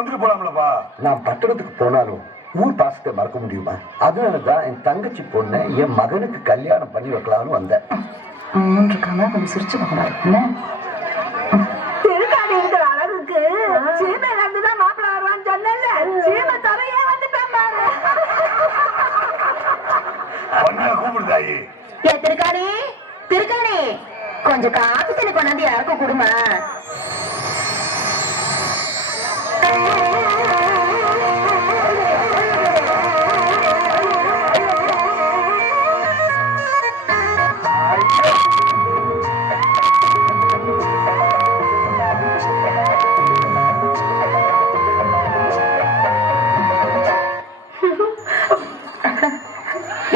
வந்துட்டு போலாம்லப்பா. நான் பட்டணத்துக்கு போனாலும் ஊர் பாசத்தை மறக்க முடியுமா? அதனாலதான் என் தங்கச்சி பொண்ணை என் மகனுக்கு கல்யாணம் பண்ணி வைக்கலாம்னு வந்தேன். கொஞ்சம் சிரிச்சு பார்க்கலாம். திருக்காணி இருக்கிற அளவுக்கு சீமை வந்துதான் மாப்பிள்ள வருவான்னு சொன்னல, சீமை துறையே வந்துட்டான் பாரு. கூப்பிடுதாயி. ஏ திருக்காணி, திருக்காணி, கொஞ்சம் காப்பி தண்ணி கொண்டாந்து யாருக்கும் கொடுமா.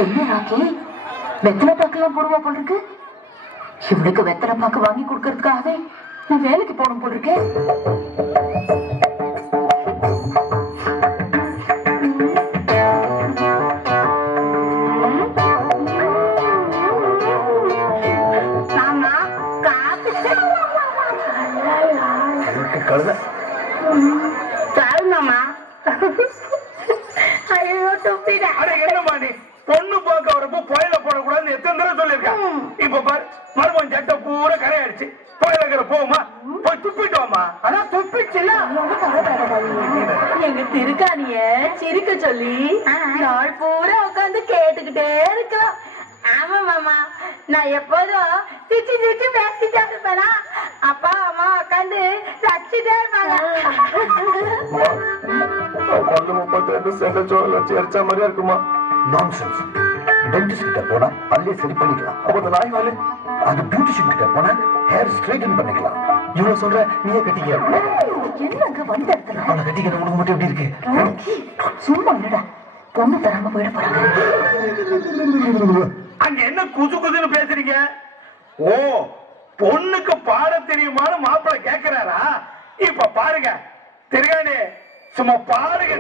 என்ன ராக்கி, வெத்தலை பாக்கெல்லாம் போடுவா போல் இருக்கு. இவளுக்கு வெத்தலை பாக்கு வாங்கி கொடுக்கறதுக்காகவே நான் வேலைக்கு போகணும் போல் இருக்கேன். பொண்ணு பார்க்க வரப்போ புயல போடக்கூடாதுன்னு எத்தனை தடவை சொல்லிருக்கேன். இப்ப பாரு, மருமகன் சட்டை பூரா கரையாடுச்சு. புயலக்கிற போமா, போய் துப்பிட்டு வாமா. அதான் துப்பிச்சுல. எங்க திருக்காணிய சிரிக்க சொல்லி நாள் பூரா உட்காந்து கேட்டுக்கிட்டே இருக்கலாம். ஆமா மாமா, நான் எப்போதும் சிரிச்சு சிரிச்சு பேசிட்டே இருப்பேனா, அப்பா அம்மா உட்காந்து ரசிச்சுட்டே இருப்பாங்க. சேர்ச்சா மாதிரியா இருக்குமா? நான்சென்ஸ். டென்டிஸ்ட் கிட்ட போனா பல்லே சரி பண்ணிக்கலாம். அப்ப நாய் வாழு. அந்த பியூட்டிஷியன் கிட்ட போனா ஹேர் ஸ்ட்ரைட்டன் பண்ணிக்கலாம். இவ்வளவு சொல்ற, நீயே கட்டிக்க. என்னங்க வந்த இடத்துல அவனை கட்டிக்கிற உனக்கு மட்டும் எப்படி இருக்கு? சும்மா இல்லடா, பொண்ணு தராம போயிட போறாங்க. அங்க என்ன குசு குசுன்னு பேசுறீங்க? ஓ, பொண்ணுக்கு பாட தெரியுமான்னு மாப்பிள்ளை கேட்கிறாரா? இப்ப பாருங்க திருகாணி, சும்மா பாருங்க.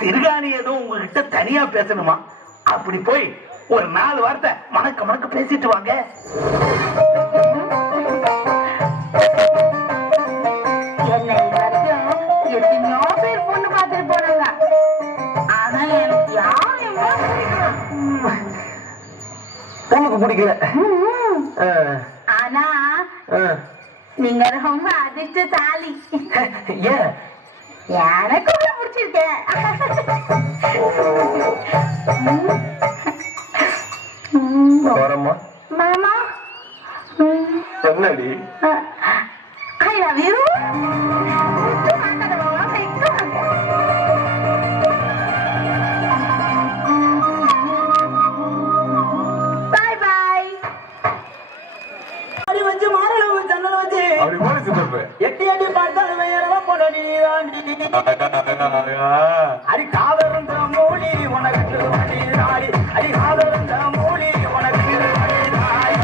திருகாணி ஏதோ உங்ககிட்ட தனியா பேசணுமா? அப்படி போய் ஒரு 4 வார்த்தை மணக்க மணக்க பேசிட்டு வாங்க. என்னை எத்தனையோ பேர் பொண்ணு பார்த்துட்டு போனாங்க. ஆனா எனக்கு யாரும் பொண்ணுக்கு பிடிக்கல. ஆனா நீங்க ரொம்ப அதிர்ஷ்டசாலி. ஏன்? எனக்கு பிடிச்சிருக்கேன். மாமா என்னடி? I love you. Bye bye. அடி வச்சு மாறல ஜன்னல் வச்சு அப்படி போலீஸ் தப்பு. எட்டி எட்டி பார்த்தாலும் வேறவா போடடி அடி காதருந்த மூலி உனக்கு வடிதாடி. அடி காதருந்த மூலி உனக்கு வடிதாடி.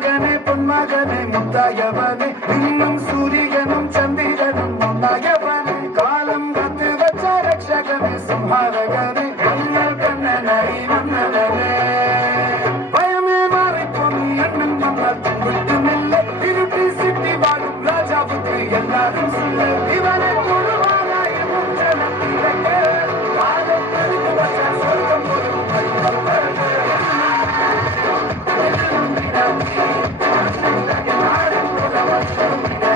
மகனே பொன்மகனே முத்தாயவனே இன்னும் சூரியனும் சந்திரனும் முன்னாயவனே காலம் காத்து வச்ச ரட்சகனே சம்ஹாரகனே கண்ணல் கண்ணனை மன்னனே பயமே மாறி போனி அண்ணன் மன்னர் தும்பிட்டும் இல்லை இருட்டி சிட்டி வாழும் ராஜாவுக்கு எல்லாரும் சொல்ல இவனை தொழுவாராயும் ஜனத்திலக்க காலம் பெருகு வச்ச சொர்க்கம் ஒரு Thank you.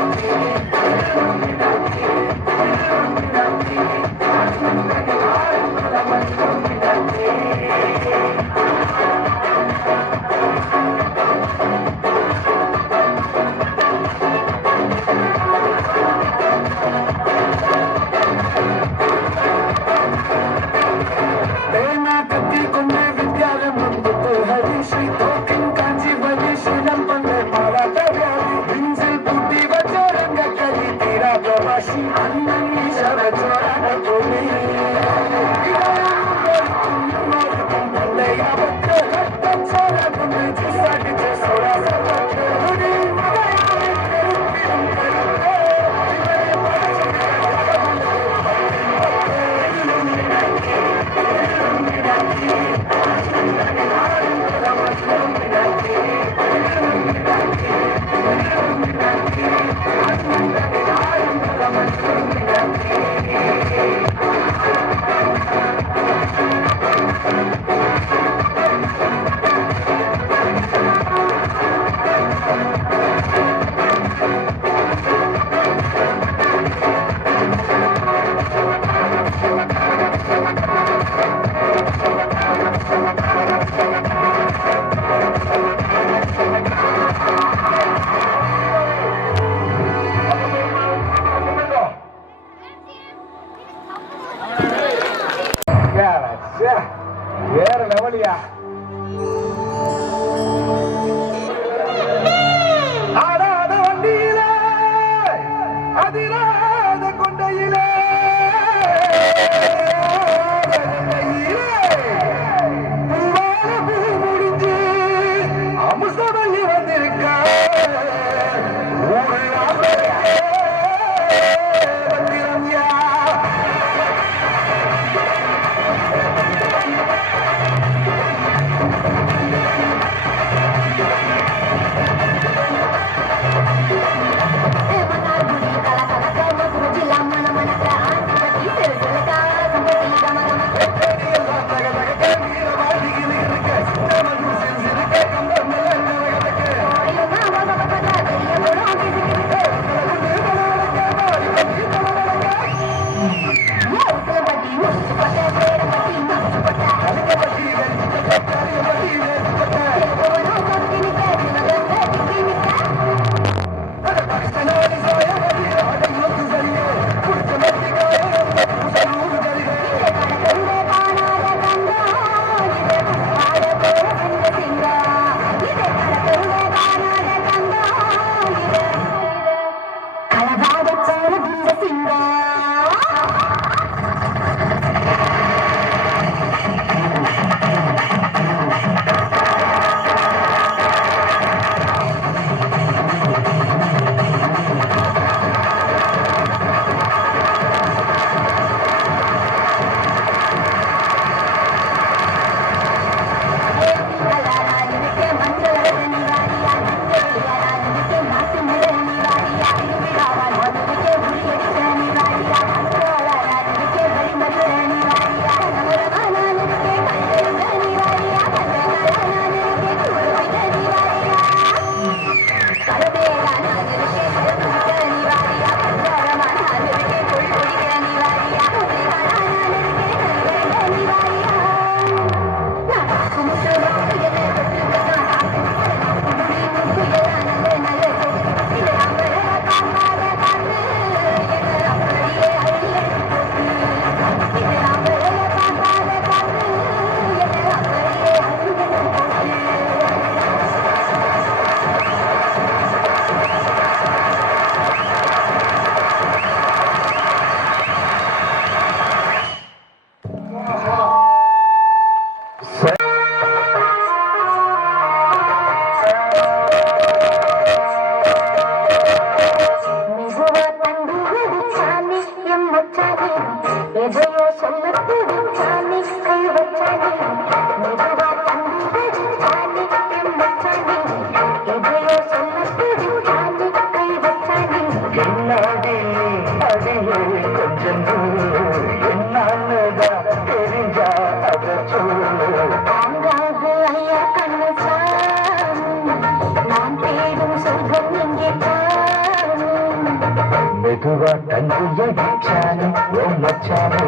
மெதுவா தங்கைய வச்சானே ஓ மச்சானே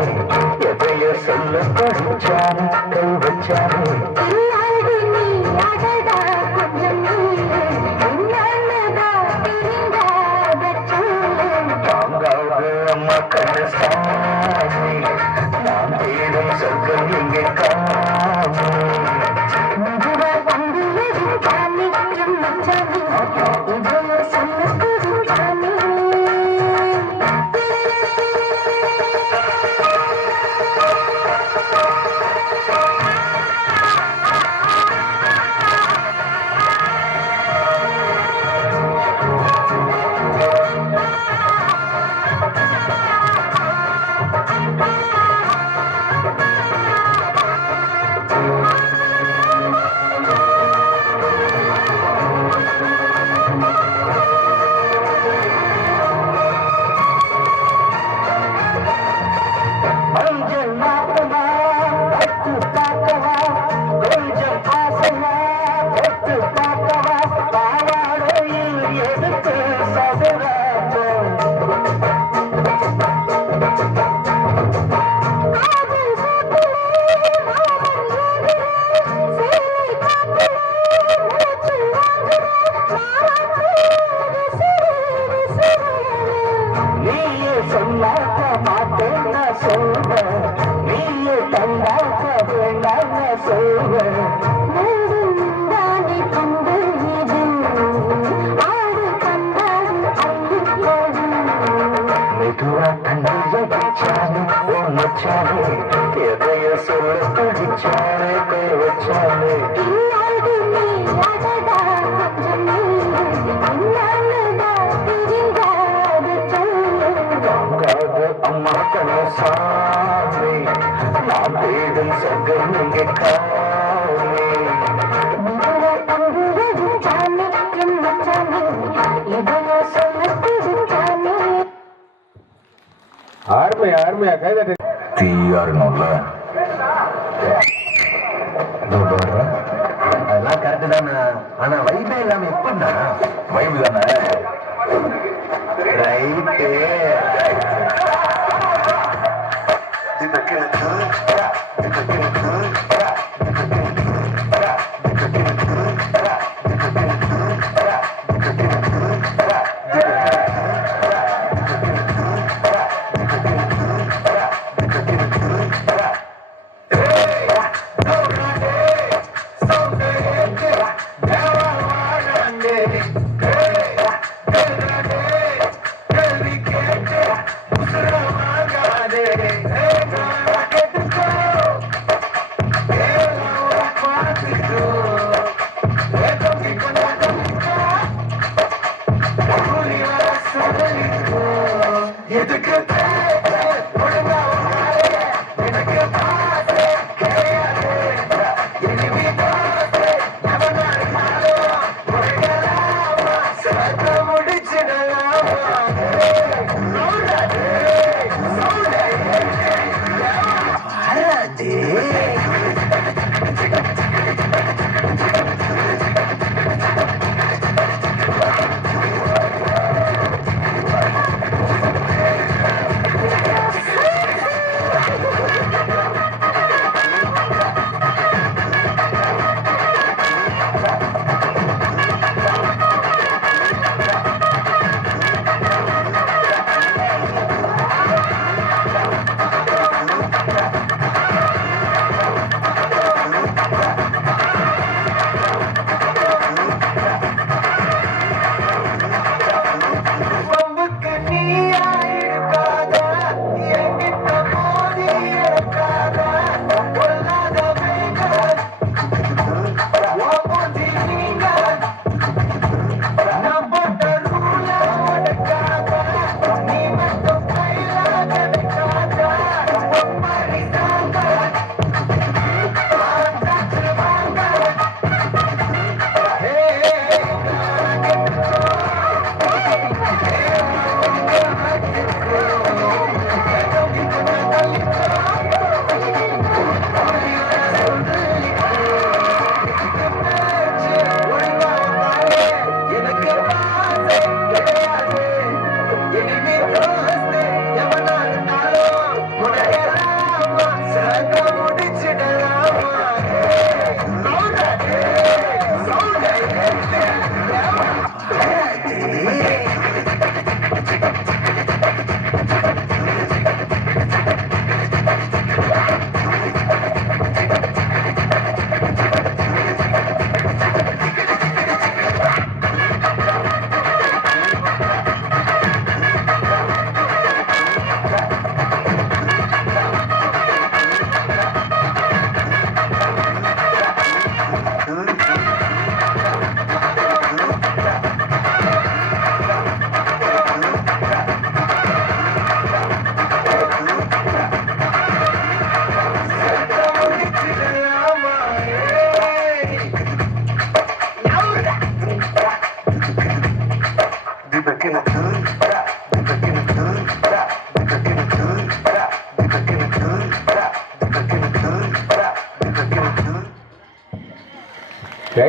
எதைய சொல்ல படிச்சானே கை வச்சானே அம்மா கண்ணு சாமி நாம் தேடும் சொர்க்கம் இங்கே காமி அம்மா கண்ணு சாமி நாம் தேடும் சொர்க்கம் இங்கே காமி அருமையா கைதட்டு தீயா இருக்கணும்ல அதெல்லாம் கரெக்டு தானே ஆனா வைபே இல்லாம எப்படின்னா வைபு தானே ரைட்டு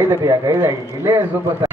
கைதட்டியா கைதாகி இளைய சூப்பர் ஸ்டார்.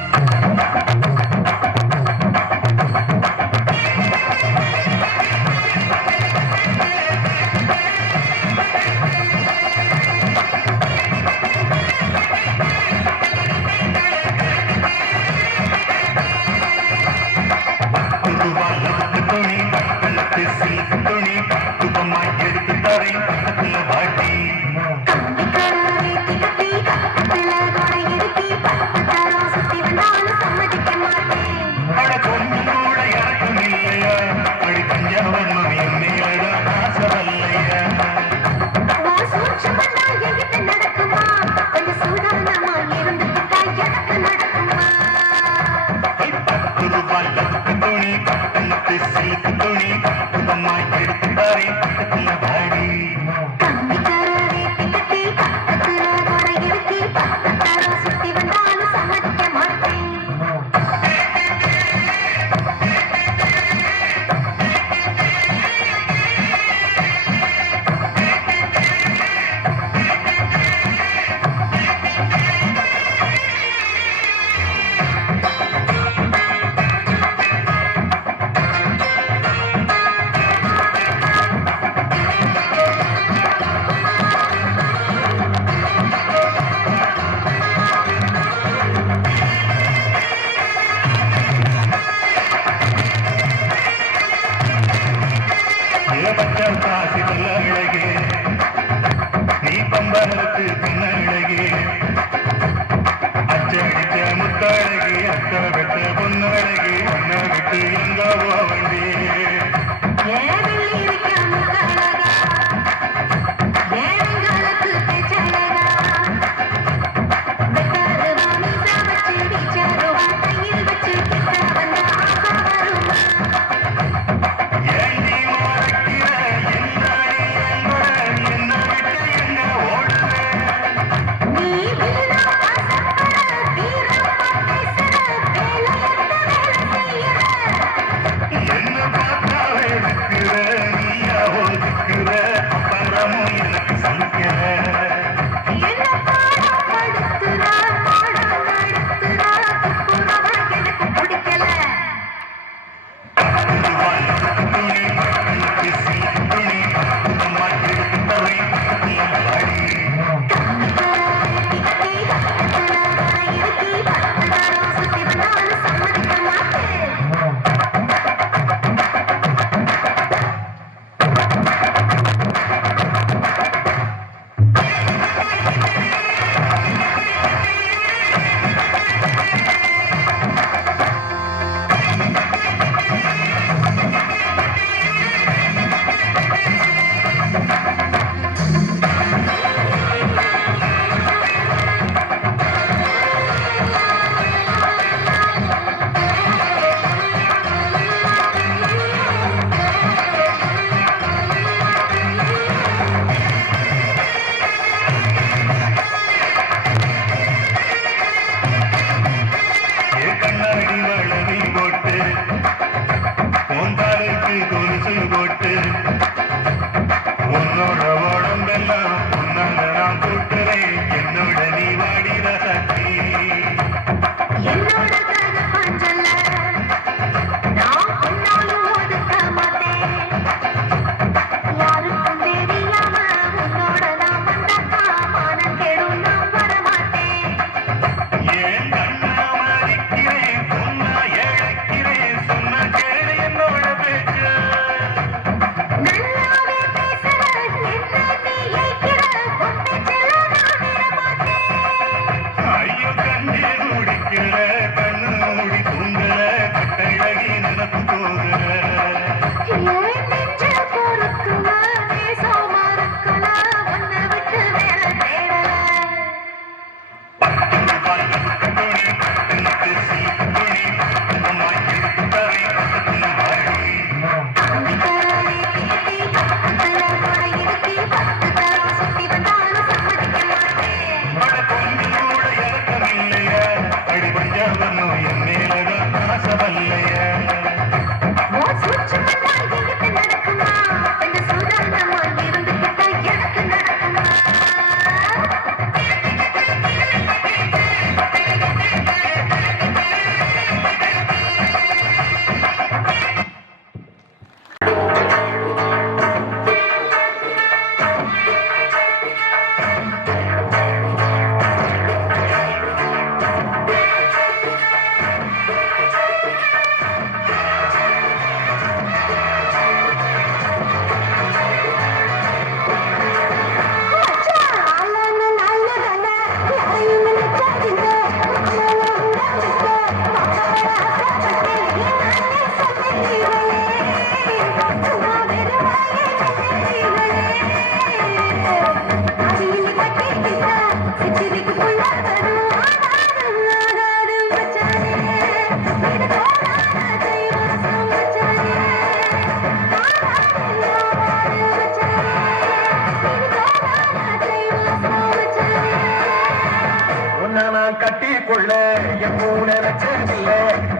எப்பூன வச்சதில்ல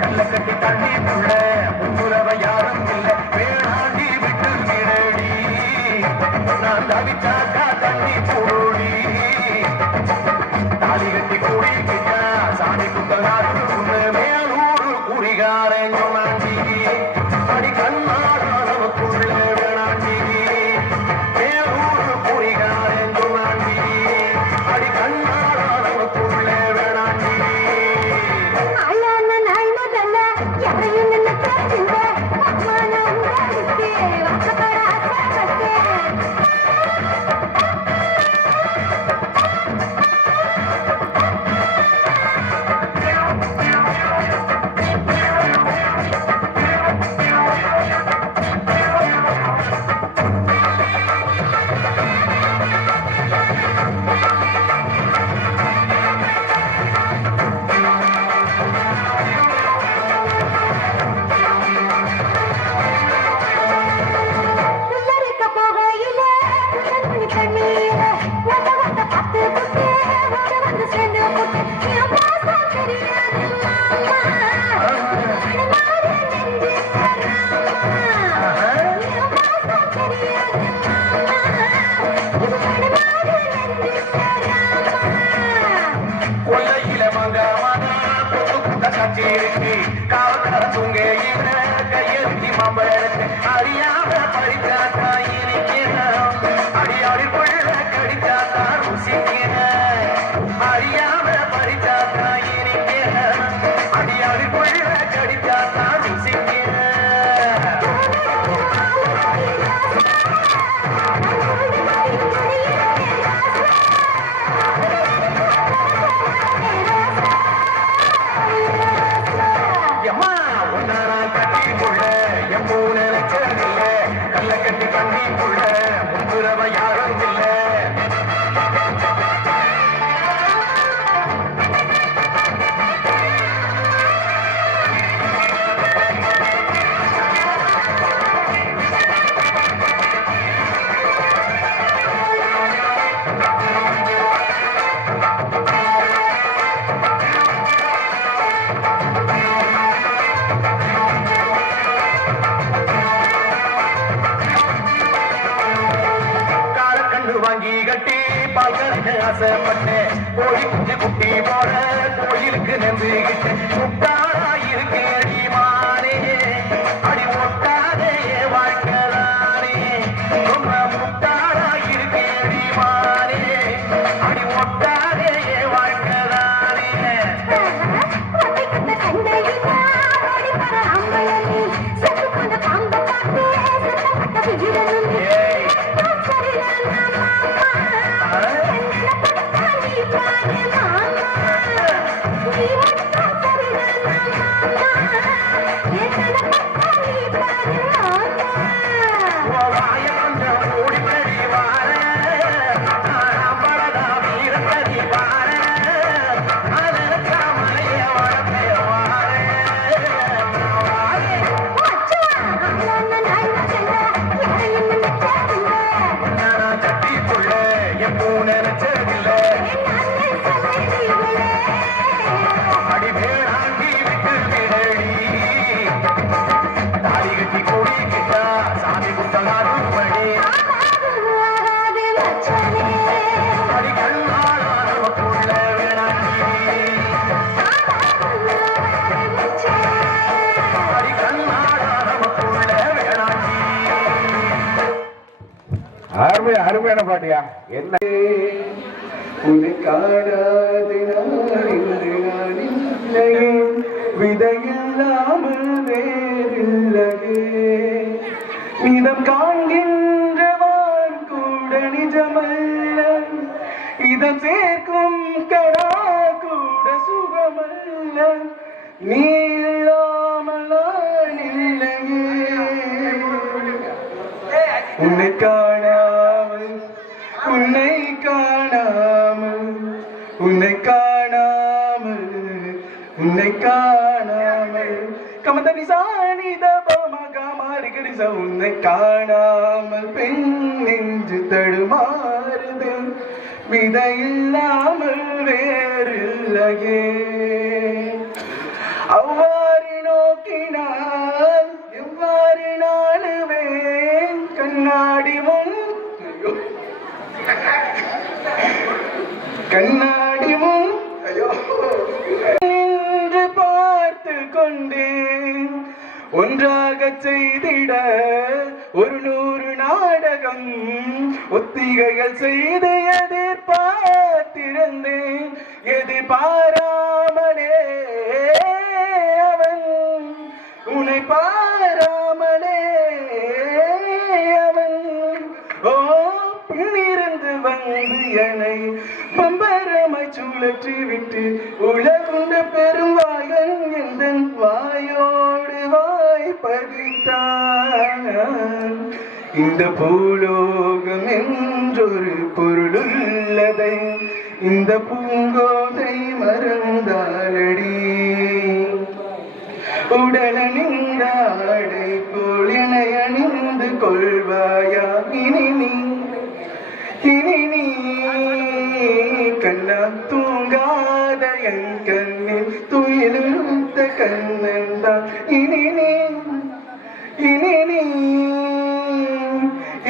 கல்ல கட்டி தண்ணி புள்ள முன்னுறவ யாரும் இல்ல வேணாண்டி விட்டு விடடி நான் தவிச்சாக்கா தண்ணி போடி தாலி கட்டி கூடிக்கிட்டா சாமி குத்தலாரு மேலூர் குறிகாரன் சொன்னாண்டி அடி கண்ணாடானவக்குள்ள வேணாண்டி மேலூர் குறிகாரன் சொன்னாண்டி அடி கண்ணாடானவக்குள்ள வேணாண்டி கொல்லையில மங்காமனா பொத்து புட்ட சச்சேரி காவல்கார தூங்கையில கையெழுத்தி மாம்பழத்து அறியாம பறிச்சாத்தா இனிக்கிறோம் அடியாடி கொள்ள கடிச்சாத்தா ருசிக்கிறேன் அறியாம பறிச்சாத்தா இனிக்கிறேன் அடியாடி கொள்ள கடிச்சாத்தா ருசிக்கிறேன் எம்மா ஒன்னாரா கட்டி புள்ள எப்பூன வச்சதில்ல கல்ல கட்டி கண்ணி புள்ள முன்புறவ யாரும் இல்ல காலக்கண்டு வாங்கி கட்டி பால்கரைக்கு ஆசைப்பட்டேன் கோழி குஞ்சு குட்டி போல கோயிலுக்கு நம்பிக்கிட்டு முட்டாளா இருக்கேடி மானே அடி ஒட்டாதே வாழ்க்கலானே ரொம்ப முட்டாளா இருக்கேடி மானே அடி ஒட்டாதே வாழ்க்கலானே ஏய் வாய கொஞ்சம் ஓடி கடி வார படதா வீரத்தடி வார அதற்கா மலைய வளர்த்தே வார கட்டி புள்ள எப்பூன நினைச்சதில்ல அடி வேணாண்டி விட்டு விடடி தாலி கட்டி கூடிக்கிட்டா சாமி குத்தலாரும் படி அடி கண்ணாடானவக்குள்ள வேணாண்டி அடி கண்ணாடானவக்குள்ள வேணாண்டி அருமையான பாட்டியா என்ன உன்னை காணாது விதையில்லாமல் வேறில்லையே இதம் காண்கின்றவான் கூட நிஜமல்ல இதம் சேர்க்கும் கடா கூட சுகமல்ல நீ இல்லாமல் நான் இல்லையே உன்னை காணாமல் உன்னை காணாமல் உன்னை காணாமல் உன்னை காணாமல் கமதனி சாணித பமகமாரிகரிச உன்னை காணாமல் பெண் நெஞ்சு தடுமாறுது விதையில்லாமல் வேறில்லையே அவ்வாறு நோக்கினால் எவ்வாறு நாடுவேன் கண்ணாடி முன் கண்ணாடி முன் என்று பார்த்து கொண்டேன் ஒன்றாக செய்திட 100 நாடகம் ஒத்திகைகள் செய்து எதிர்பார்த்திருந்தேன் எதிர்பாராமலே அவன் உன்னை பாராமலே அவன் ஓ பின்னிருந்து வந்து என்னை பம்பரமாய் சுழற்றி விட்டு உலகுண்ட பெரும் வாயன் எந்த வாயோடு வாய் பதித்தான் இந்த பூலோகம் என்றொரு பொருளுள்ளதை இந்த பூங்கோதை மறந்தாலடி உடலணிந்த ஆடை போல் என்னை அணிந்து கொள்வாயா இனி நீ கண்ணா தூங்காத என் கண்ணில் துயிலுத்த கண்ணன்தான் இனி நீ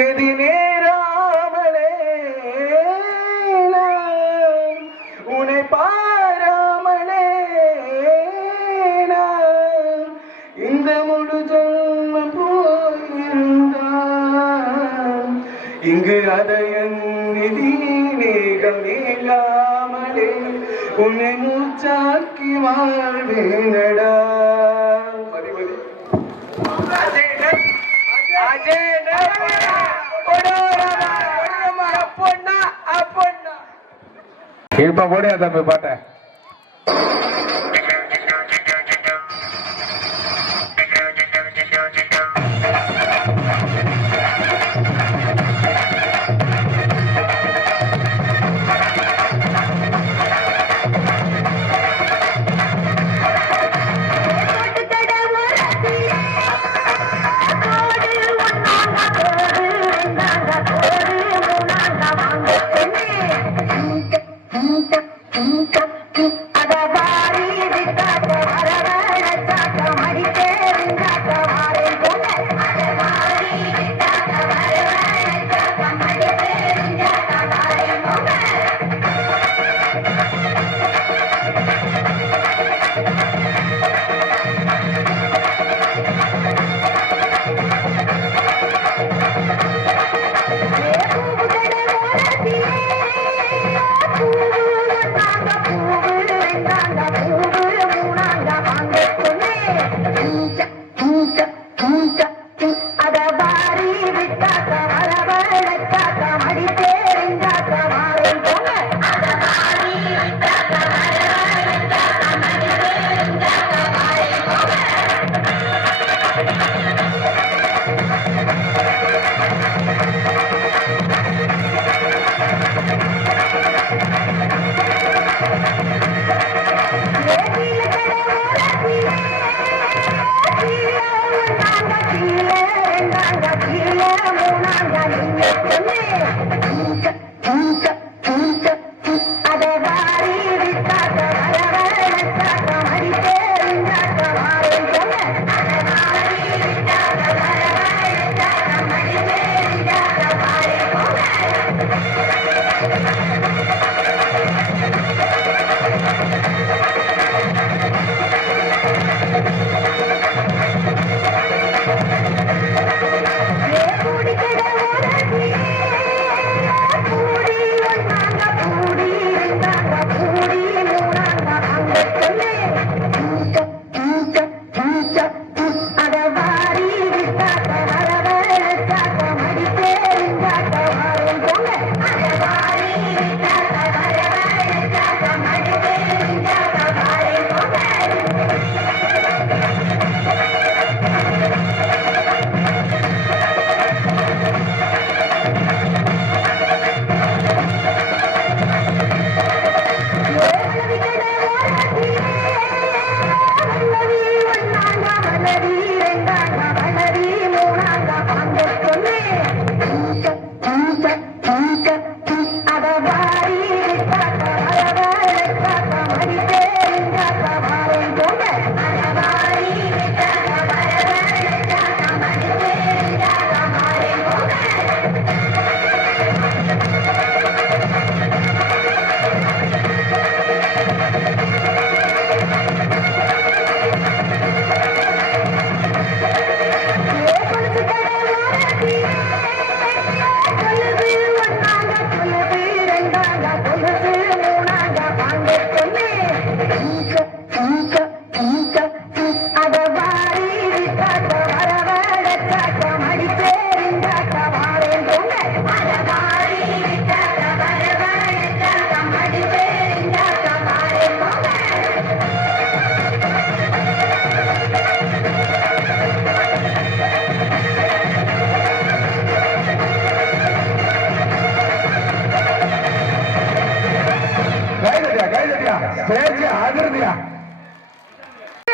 எதி நேராமலே நான் உன்னை பாராமலே நான் இந்த முழு ஜன்மம் போயிருந்தான் இங்கு அதையன் நிதி நேகம் இல்லாமலே உன்னை மூச்சாக்கி வாழ்வேனடா இப்ப போடியா தம்பி பாட்ட அத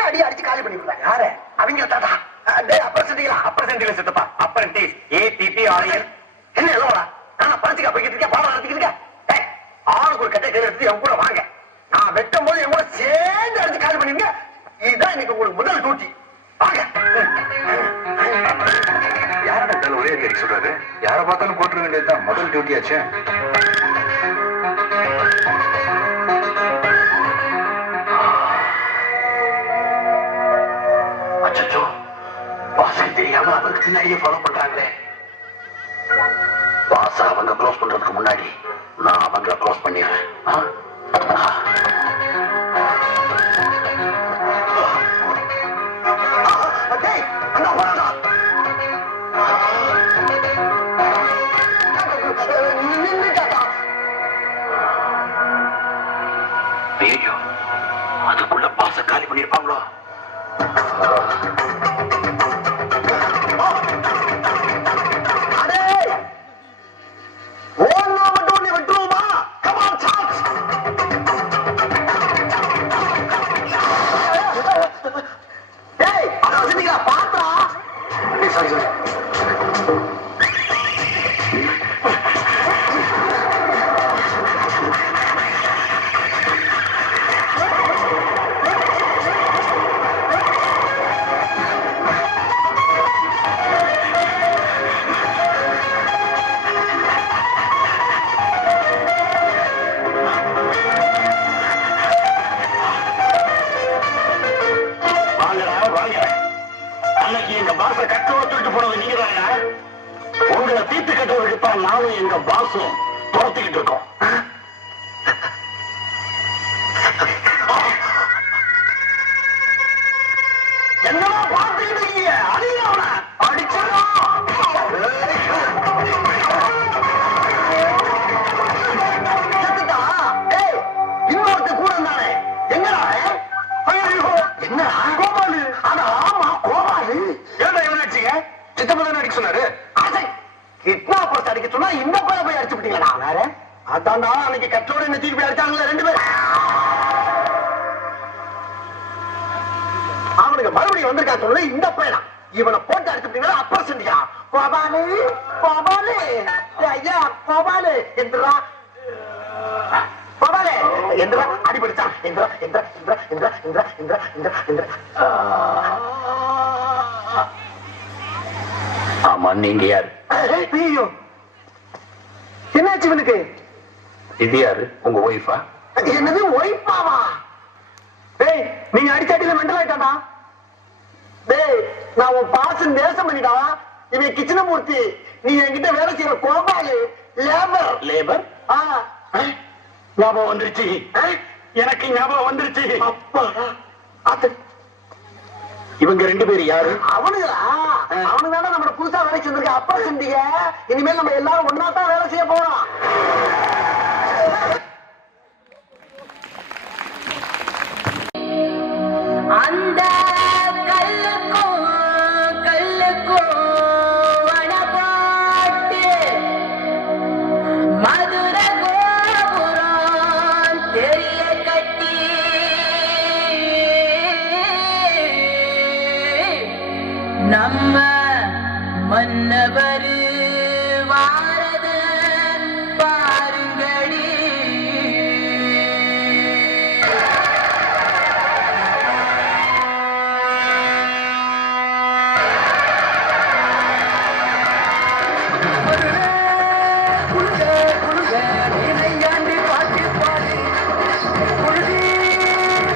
அடி அடிச்சு காலி பண்ணி விடுறேன். யாரு? அவங்க தாத்தா. டேய் அப்பர் சித்தப்பா. அப்ரண்டிஸ் ஏடிபி ஆரியல். என்ன எல்லோடா? நான் பரிசுக்கா போய்கிட்டு இருக்கேன், பாடம் நடத்திக்கிட்டு இருக்கேன். டேய் ஆளுக்கு ஒரு கட்டை கையில எடுத்து என் கூட வாங்க. நான் வெட்டும் போது என் கூட சேர்ந்து அடிச்சு காலி பண்ணுவீங்க. இதுதான் இன்னைக்கு உங்களுக்கு முதல் டியூட்டி. வாங்க. யாரோட இருந்தாலும் ஒரே அடி சொல்றாரு. யாரை பார்த்தாலும் போட்டுற வேண்டியதுதான் முதல் டியூட்டி ஆச்சு. அச்சோ, பாஸுக்கு தெரியாம அவருக்கு பின்னாடியே ஃபாலோ பண்றாங்களே. பாஸ அவங்க க்ளோஸ் பண்றதுக்கு முன்னாடி நான் அவங்கள க்ளோஸ் பண்ணிடுறேன். ஐயோ, அதுக்குள்ள பாஸ காலி பண்ணிருப்பாங்களோ? உங்களை தீர்த்து கட்டுறதுக்கு தான் நானும் எங்க பாசும் துரத்திக்கிட்டு இருக்கோம். என்னவா பார்த்துக்கிட்டு இருக்கீங்க? அடிக்கிறவன அடிச்சிடலாம். இன்னொருத்த கூட இருந்தானே, எங்கடா? என்னடா கோபாலு? ஆனா ஆமா கோபாலு. ஏன்னா எவனாச்சுங்க சித்தப்பதான் அடிக்க சொன்னாரு. கிட்னாப்பர்ஸ் அடிக்க சொன்னா இந்த பையன் போய் அடிச்சு விட்டீங்களா? வேற அதான்டா அன்னைக்கு கட்டோட என்ன தூக்கி போய் அடிச்சாங்களே 2 பேர். அவனுக்கு மறுபடியும் வந்திருக்கா சொல்லு இந்த பையனா. இவனை போட்டு அடிச்சு விட்டீங்களா? அப்பர் செஞ்சியா? கோபாலு கோபாலு ஐயா கோபாலு எந்திரா கோபாலு எந்திரா அடிபடிச்சா எந்திரா எந்திரா எந்திரா எந்திரா எந்திரா எந்திரா எந்திரா எந்திரா. ஆமா, நீங்க யாரு? என்னாச்சு இவனுக்கு? இது யாரு? உங்க ஒய்ஃபா? என்னது ஒய்ஃபாவா? டேய் நீங்க அடிச்சாட்டில மெண்டல் ஆயிட்டாடா. டேய் நான் உன் பாசம் தேசம் பண்ணிடா. இவன் கிருஷ்ணமூர்த்தி, நீ என்கிட்ட வேலை செய்யற கோபாலு லேபர். லேபர்? ஞாபகம் வந்துருச்சு. எனக்கு ஞாபகம் வந்துருச்சு. அப்பா அது இவங்க 2 பேரும் யாரு? அவனுங்களா? அவனு தானே நம்ம புதுசா வேலை செஞ்சிருக்க அப்பா செஞ்சீங்க. இனிமேல் நம்ம எல்லாரும் ஒன்னா தான் வேலை செய்ய போறோம். அந்த கல்லுக்கும் கல்லுக்கும் வனப்பாட்டு மதுர கோபுரம் தெரிய கட்டி நம்ம மன்னவர் வாரது பாருங்கடி.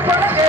மனசு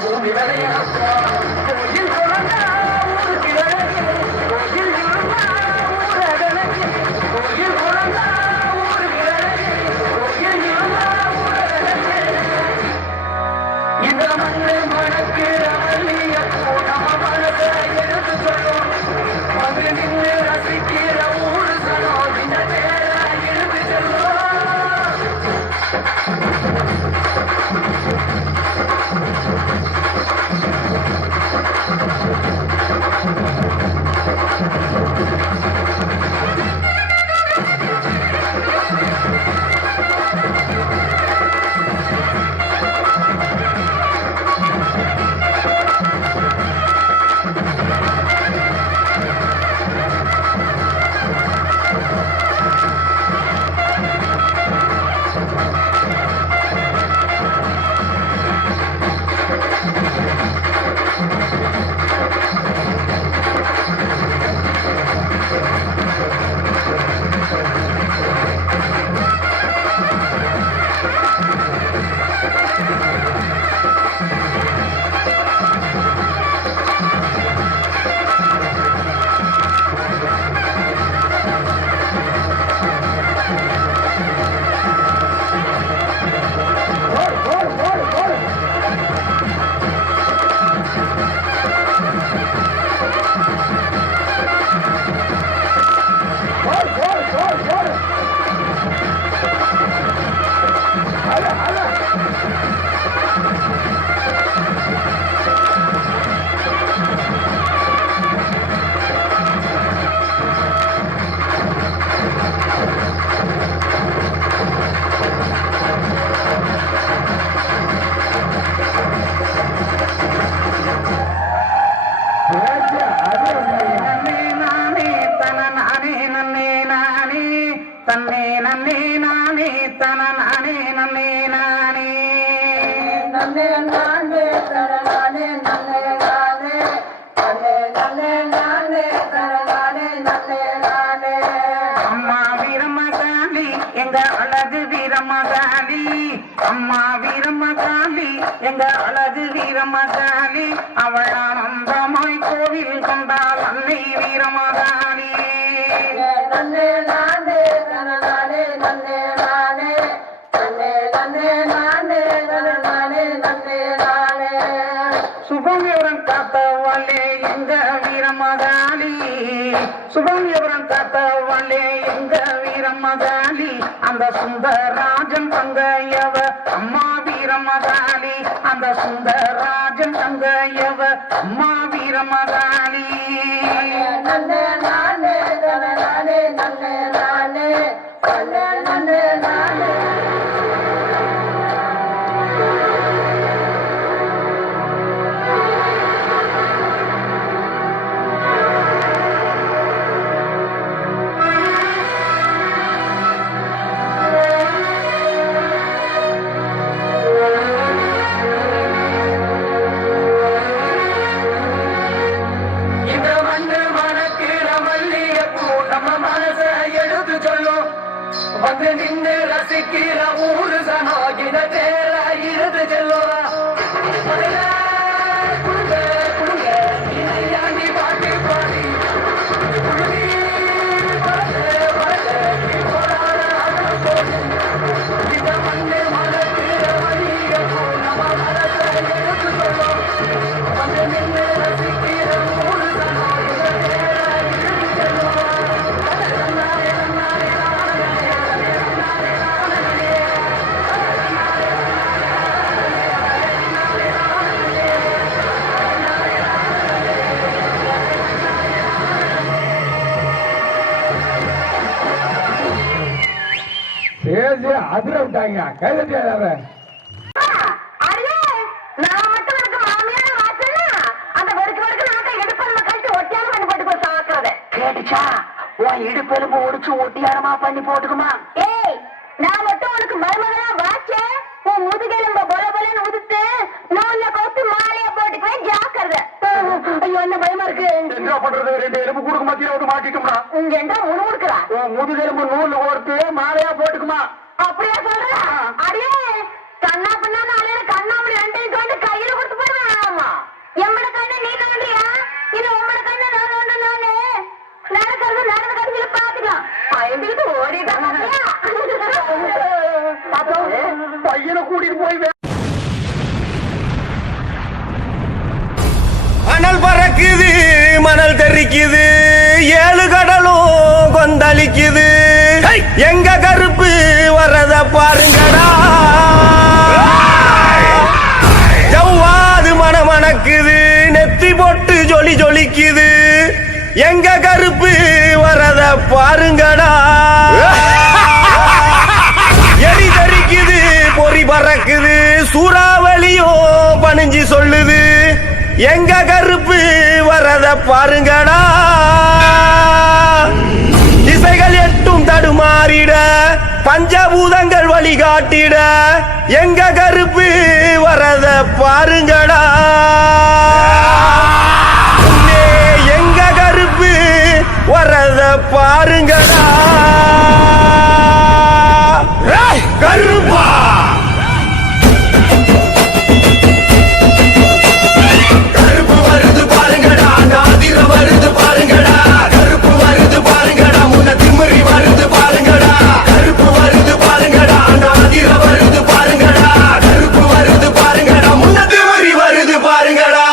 பூமி விளையாப்பா கோயில் குழந்தா ஊருக்கு அழகு கோயில் இருந்தா ஊரகனக்கு கோயில் குழந்தா ஊருக்கு அழகு கோயில் இருந்தா ஊரகனக்கு இந்த மண்ணு மணக்கிற மல்லியப்பூ நம்ம மனசை எடுத்து சொல்லும் வந்து நின்று ரசிக்கிற ஊரு சனம் இந்த பேர எடுத்து சொல்லும் தன்னே நன்னே நானே தன நானே நன்னே நானே நன்னே நானே தன நானே நன்னே நானே தன்னே நன்னே நானே தன நானே நன்னே நானே அம்மா வீரமகாளி எங்க அழகு வீரமகாளி அம்மா வீரமகாளி எங்க அழகு வீரமகாளி அவள் ஆனந்தமாய் கோவில் கொண்டாள் அன்னை வீரமகாளி நன்னே நானே தன நானே நன்னே நானே நன்னே நன்னே நானே தன நானே நன்னே நானே சுபம் விவரம் காத்தவளே எங்க வீரமகாளி சுபம் விவரம் காத்தவளே எங்க வீரமகாளி அந்த சுந்தரராஜன் தங்கையவ அம்மா வீரமகாளி அந்த சுந்தரராஜன் தங்கையவ அம்மா வீரமகாளி நன்னே நானே தன நானே நன்னே நானே நன்னே நன்னே நானே வந்து நின்று ரசிக்கிற ஊரு சனாகின தேர இருந்து செல்லுவா குடுங்க குடுங்க இணையாண்டி பாட்டு பாடி இந்த மண்ணு மனக்கிற வழிய நம்ம மனசை எடுத்து சொல்லும் வந்து நின்று ரசிக்கிற ஊரு சனாகின தேர இருந்து செல்லுவா பேசி அதிர விட்டாங்க கைதட்டியாத நான் மட்டும் எனக்கு மாமியார் வாசல்னா அந்த வருக்கு வருக்கு நாட்டை எடுப்பெலும்பு கழிச்சு ஒட்டியாரம் பண்ணி போட்டு போய் சாக்குறத கேட்டுச்சா உன் இடுப்பெலும்பு ஒடிச்சு ஒட்டியாரமா பண்ணி போட்டுக்குமா ஏய் நான் மட்டும் உனக்கு மருமகளா வாச்சே உன் முதுகெலும்ப பொல பொலன்னு உதுத்து நூல்ல கோத்து மாலைய போட்டுக்குவேன் ஜாக்கிரதை. ஐயோ என்ன பயமா இருக்கு. என்ன பண்றது, ரெண்டு எலும்பு கொடுக்க மத்தியில வந்து மாட்டிட்டோம்னா இங்க என்ன முணுமுணுக்குறா. உன் முதுகெலும்பு நூல்ல கோர்த்து மாலையா போட்டுக்குமா. அப்படியா சொல்ற? அடியே கண்ணா பண்ணா நாளையில கண்ணாமணி ரெண்டையும் கொண்டு கையில கொடுத்து போடுவேன். எம்பட கண்ணு நீ நோண்டியா இது உம்மட கண்ணு நான் நோண்டனானே நடக்கிறது நடந்த கடைசியில பாத்துக்கலாம் பயந்துட்டு ஓடிட்டான் பையனை கூட்டிட்டு போய் அனல் பறக்குது மணல் தெரிக்குது 7 கடலும் கொந்தளிக்குது எங்க கருப்பு வரத பாருங்கடா ஜவ்வாது மணக்குது நெத்தி போட்டு ஜொலி ஜொலிக்குது எங்க கருப்பு வரத பாருங்கடா எரி தரிக்குது பொறி பறக்குது சூறாவளியும் பணிஞ்சு சொல்லுது எங்க கருப்பு வரத பாருங்கடா திசைகள் எட்டும் தடுமாறிட பஞ்சபூதங்கள் வழிகாட்டிட எங்க கருப்பு வரத பாருங்கடா எங்க கருப்பு வரத பாருங்கடா கருப்பா வருது பாருங்கடா கருப்பு வருது பாருங்கடா முன்ன திமிரி வருது பாருங்கடா கருப்பு வருது பாருங்கடா நாதிர வருது பாருங்கடா கருப்பு வருது பாருங்கடா முன்ன திமிரி வருது பாருங்கடா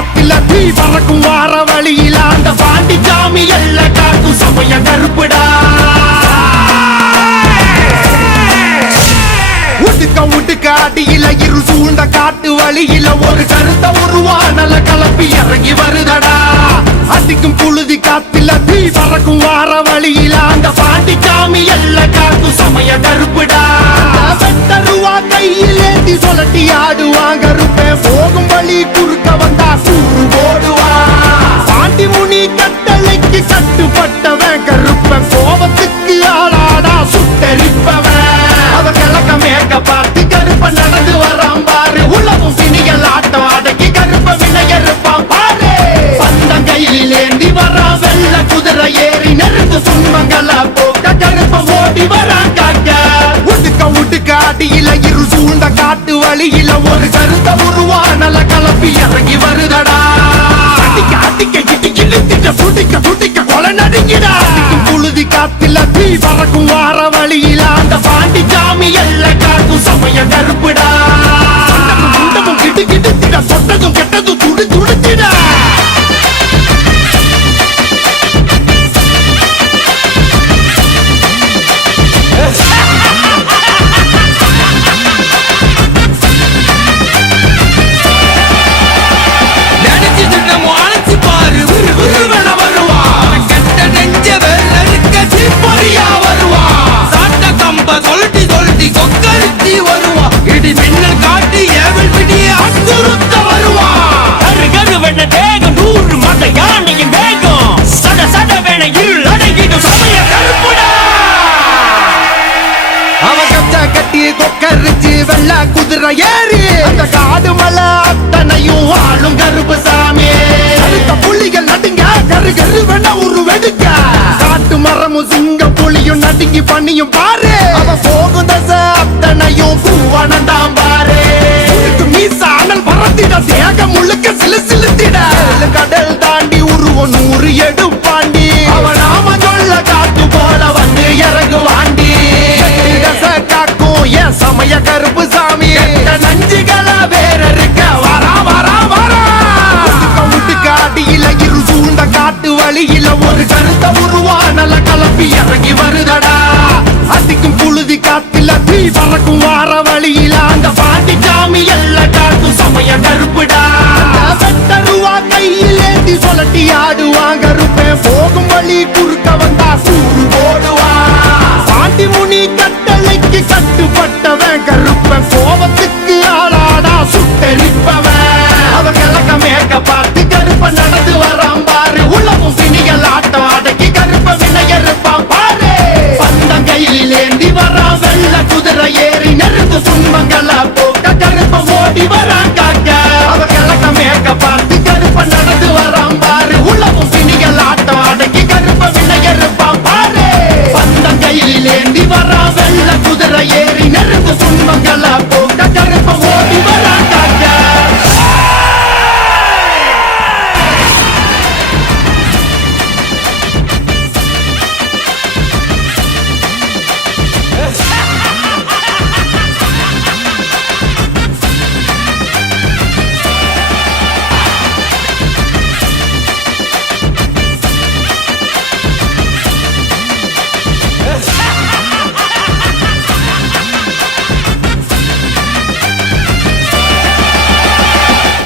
காத்துல தீ பறக்கும் வார வழியில அந்த பாண்டி சாமி எல்ல காக்கும் சமய கருப்புடா உடுக்க அடியில இரு சூழ்ந்த காட்டு வழியில ஒரு கருத்த உருவானல கலப்பி இறங்கி வருதடா அடிக்கும் புழுதி காத்துல தீ பறக்கும் வார வழியில அந்த பாண்டி சாமி எல்ல காக்கும் சமய கருப்புடா வெட்டருவா கையிலேந்தி சொல்லட்டி ஆடுவாங்க கருப்பேன் போகும் வழி குறுக்க வந்தா கூறு போடுவா பாண்டி முனி கட்டளைக்கு கட்டுப்பட்டவன் கருப்பன் கோபத்துக்கு ஆளாடா சுட்டரிப்பவன் அவன் கிழக்க மேக்க பார்த்து கருப்ப நடந்து வரான் பாரு உலகம் பிணிகள் ஆட்டம் அடக்கி கருப்ப வினையறுப்பான் பாரு பந்தம் கையில் ஏந்தி வரான் வெள்ள குதிரை ஏறி நெருங்கு துன்பங்கள போக்க கருப்ப ஓடி வரான் காக்க உடுக்க அடியில இரு சூழ்ந்த காட்டு வழியில ஒரு கருத்த உருவானல கலப்பி இறங்கி வருதடா அடிக்க இழுத்திட்ட துடிக்க கொலை நடுங்கிடா புழுதி காத்துல தீ பறக்கும் வார வழியில அந்த பாண்டி சாமி எல்ல காக்கும் சமய கருப்புடா குண்டமும் கிடுத்திட சொட்டதும் கெட்டதும் துடுத்திட வெள்ள குதிரை ஏறி அந்த காடு மலை அத்தனையும் ஆளும் கருப்பு சாமி அடுத்த புலிகள் நடுங்க கரு வெண்ண ஒரு வெடுக்க காட்டு மரமும் சிங்க புலியும் நடுங்கி பண்ணியும் பாரு அவ போகும் தசை அத்தனையும் பூவனந்தான் பாரு மீச அனல் பறத்திட தேகம் முழுக்க சிலுத்திட கடல் தாண்டி உருவம் 100 எடுப்பாண்டி அவன் நாம சொல்ல காட்டு போல வந்து இறங்குவாண்டி காக்கும் என் சமய கருப்பு சாமி நஞ்சுகள வேற இருக்க வரா உடுக்க அடியில இரு சூழ்ந்த காட்டு வழியில ஒரு கருத்த உருவானல கலப்பி இறங்கி வருதடா அடிக்கும் புழுதி காத்துல தீ பறக்கும் வார வழியில அந்த பாண்டி சாமி எல்ல காக்கும் சமய கருப்புடா வெட்டருவா கையிலேந்தி சொல்லட்டி ஆடுவாங்க கருப்பேன் போகும் வழி குறுக்க வந்தா கூறு போடுவா பாண்டி முனி கட்டளைக்கு கட்டுப்பட்டவன் கருப்பு